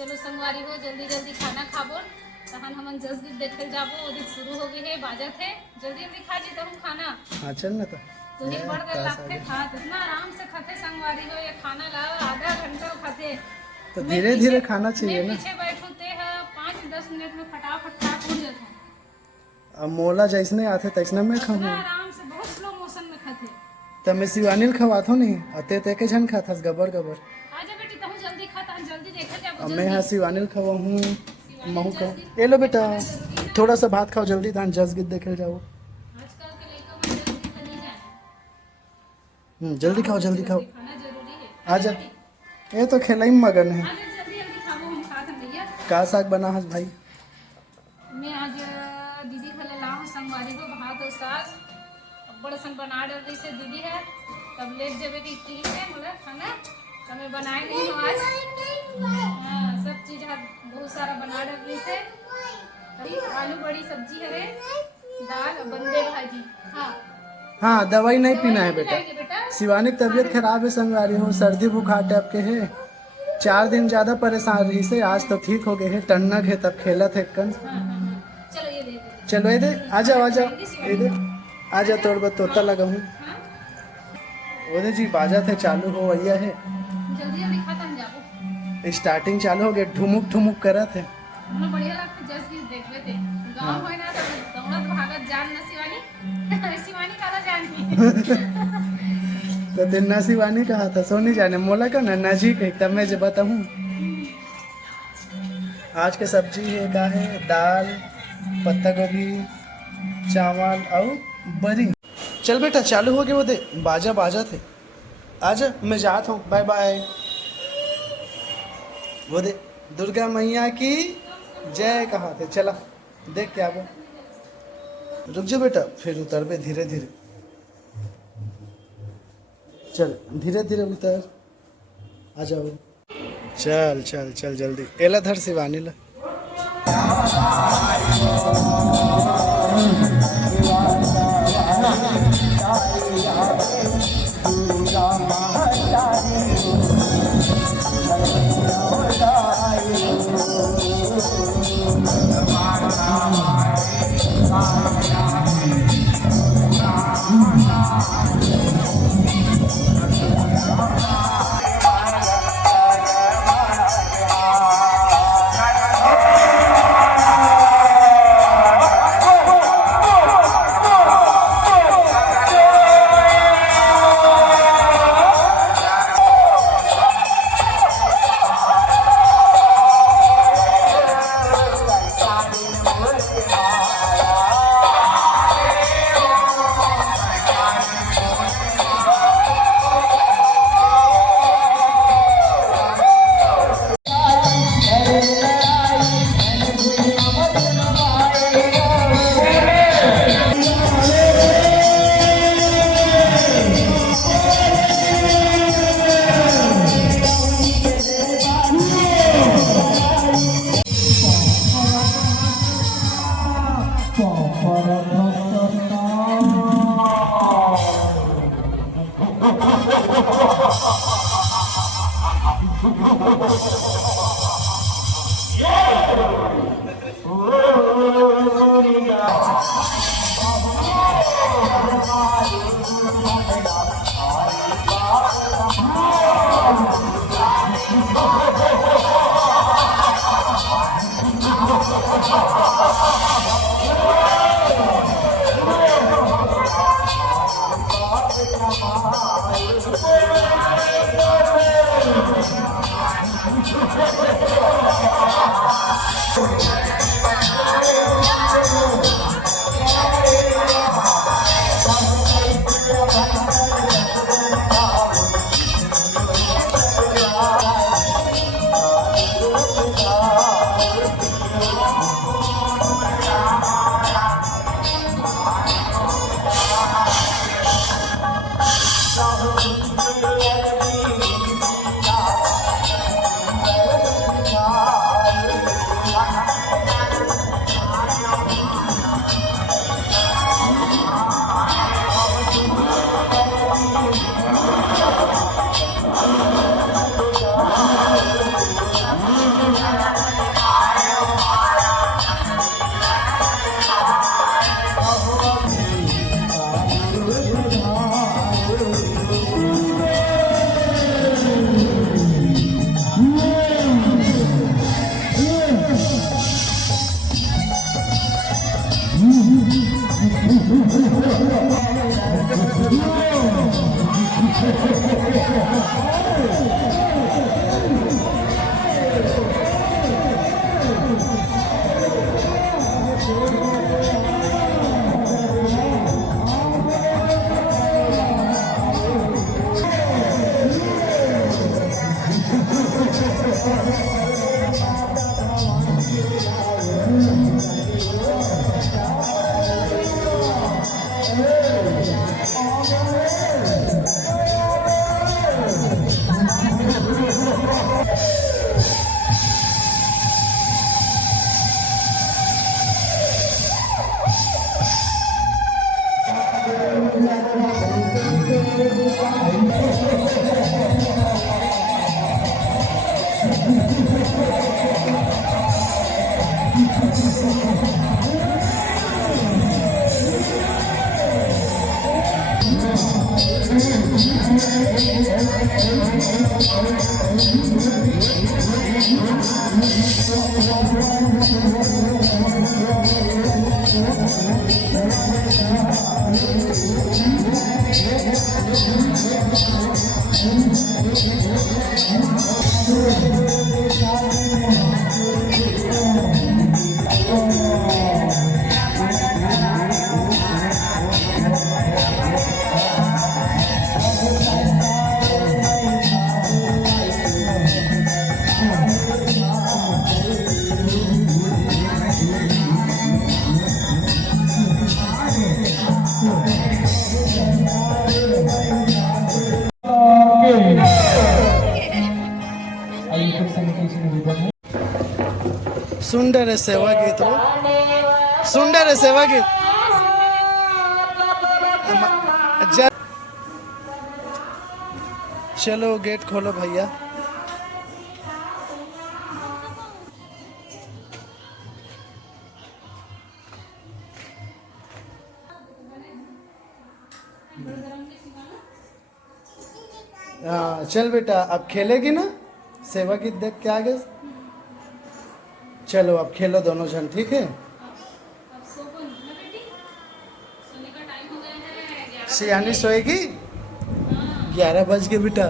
चलो संगवारी हो जल्दी जल्दी खाना खाबो तहन हमन जल्दी देखे जाबो ओदी शुरू हो गई है बाजत है जल्दी जल्दी खा जी तहु खाना। हाँ चल ना तो ही बड़ देर लगते खात इतना आराम से खाते संगवारी हो ये खाना ला आधा घंटा खाते। तो धीरे धीरे खाना चाहिए ना। पीछे बैठते हैं 5-10 मिनट में फटाफट खा उड़ जाते हैं। अब मोला जैसने आते तैसने में खाऊं। आराम से बहुत स्लो मोशन में खाते। तब मैं शिवानील खवाथो नहीं अते ते के झन खाथस गबर गबर। आजा बेटी तहु जल्दी खा तहन जल्दी देखे जाबो। अब मैं यहाँ शिवानील खवा हूँ महू का ये लो बेटा थोड़ा सा भात खाओ जल्दी धान जस गिद देखे जाओ। आजकल के लड़का में जल्दी तो नहीं जाए। जल्दी खाओ जल्दी खाओ खाना जरूरी है। आजा ये तो खेला ही मगन है। आजा जल्दी जल्दी खाबो हम खात हैं भैया। का साग बना हस भाई। मैं आज दीदी खले ला हूँ संगवारी को भात और साग बड़ा सन बना डर रही से दीदी है तब लेट जावे की ठीक है मतलब खाना तो मैं बनाए नहीं हूँ आज। हाँ सब चीज बहुत सारा बना डर रही से आलू बड़ी सब्जी है दाल और बंदे भाजी। हाँ दवाई नहीं पीना है बेटा। शिवानी की तबीयत खराब है संगवारी हो सर्दी बुखार टाइप के है 4 दिन ज्यादा परेशान रही से आज तो ठीक हो गए है टन्नक है तब खेला थे कन। चलो ये दे आ जाओ ये दे आ जा तोड़ बत तोता लगा हूँ ओदे जी बाजा थे चालू हो भैया है जल्दी जल्दी खत्म जाओ। स्टार्टिंग चालू हो गया ठुमुक ठुमुक करा थे। बढ़िया लगता जस भी देखवे थे गांव होय ना तो दौड़त भागत जान न शिवानी शिवानी काला जानती। तो दिन ना शिवानी कहा था सोनी जाने मोला का ना नजी कही तब मैं जब बताऊँ। आज के सब्जी है का है दाल पत्ता गोभी चावल और बड़ी। चल बेटा चालू हो गए वो दे बाजा बाजा थे आजा मैं जाता हूँ बाय बाय। वो दे दुर्गा मैया की जय कहा थे चला देख क्या वो रुक जा बेटा फिर उतर बे धीरे धीरे चल धीरे धीरे उतर आ जाओ चल चल चल जल्दी एला धर शिवानी ला। सुंदर है सेवा गीत हो, सुंदर है सेवा गीत। चलो गेट खोलो भैया। हाँ चल बेटा, अब खेलेगी ना, सेवा गीत देख के आ गए। चलो अब खेलो दोनों जन, ठीक है। अब सो को ना बेटी, सोने का टाइम हो गया है। सियानी सोएगी, 11 बज गए बेटा।